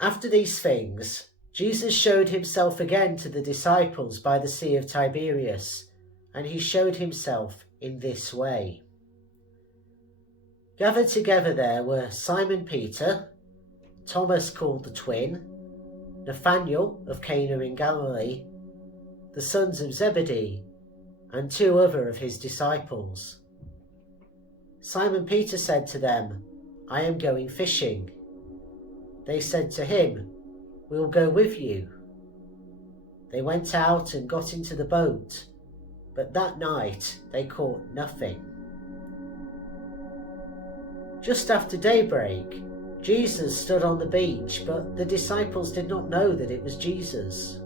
After these things, Jesus showed himself again to the disciples by the Sea of Tiberias, and he showed himself in this way. Gathered together there were Simon Peter, Thomas called the Twin, Nathanael of Cana in Galilee, the sons of Zebedee, and 2 other of his disciples. Simon Peter said to them, "I am going fishing." They said to him, "We'll go with you." They went out and got into the boat, but that night they caught nothing. Just after daybreak, Jesus stood on the beach, but the disciples did not know that it was Jesus.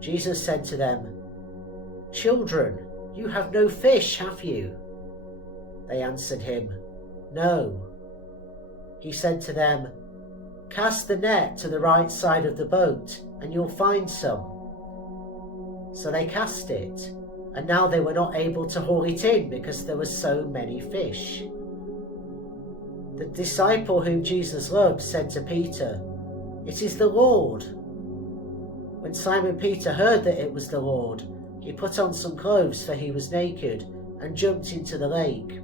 Jesus said to them, "Children, you have no fish, have you?" They answered him, "No." He said to them, "Cast the net to the right side of the boat, and you'll find some." So they cast it, and now they were not able to haul it in because there were so many fish. The disciple whom Jesus loved said to Peter, "It is the Lord." When Simon Peter heard that it was the Lord, he put on some clothes, for he was naked, and jumped into the lake.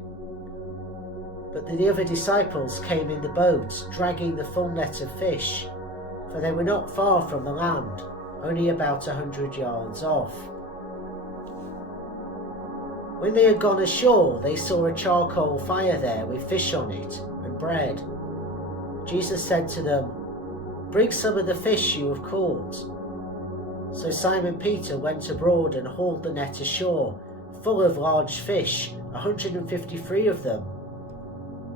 But the other disciples came in the boat, dragging the full net of fish, for they were not far from the land, only about 100 yards off. When they had gone ashore, they saw a charcoal fire there with fish on it and bread. Jesus said to them, "Bring some of the fish you have caught." So Simon Peter went abroad and hauled the net ashore, full of large fish, 153 of them.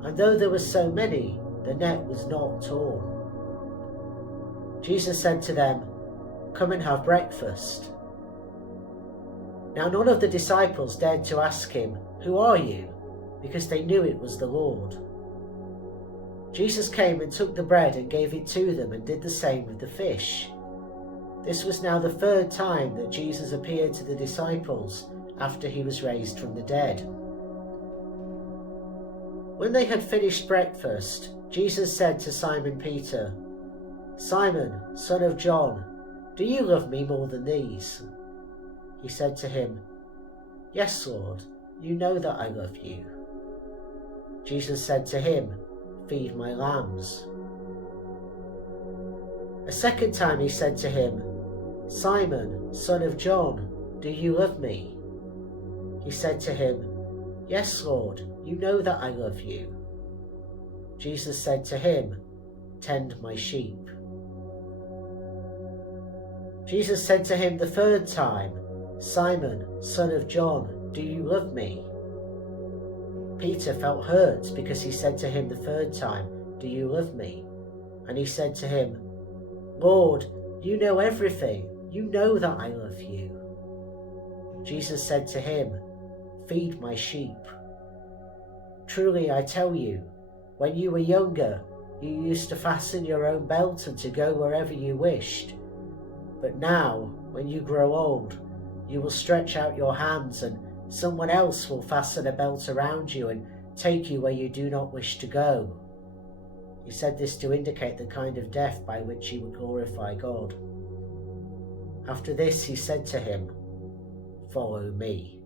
And though there were so many, the net was not torn. Jesus said to them, "Come and have breakfast." Now none of the disciples dared to ask him, "Who are you?" because they knew it was the Lord. Jesus came and took the bread and gave it to them, and did the same with the fish. This was now the 3rd time that Jesus appeared to the disciples after he was raised from the dead. When they had finished breakfast, Jesus said to Simon Peter, "Simon, son of John, do you love me more than these?" He said to him, "Yes, Lord, you know that I love you." Jesus said to him, "Feed my lambs." A 2nd time he said to him, "Simon, son of John, do you love me?" He said to him, "Yes, Lord, you know that I love you." Jesus said to him, "Tend my sheep." Jesus said to him the 3rd time, "Simon, son of John, do you love me?" Peter felt hurt because he said to him the 3rd time, "Do you love me?" And he said to him, "Lord, you know everything. You know that I love you." Jesus said to him, "Feed my sheep. Truly I tell you, when you were younger, you used to fasten your own belt and to go wherever you wished. But now, when you grow old, you will stretch out your hands, and someone else will fasten a belt around you and take you where you do not wish to go." He said this to indicate the kind of death by which he would glorify God. After this he said to him, "Follow me."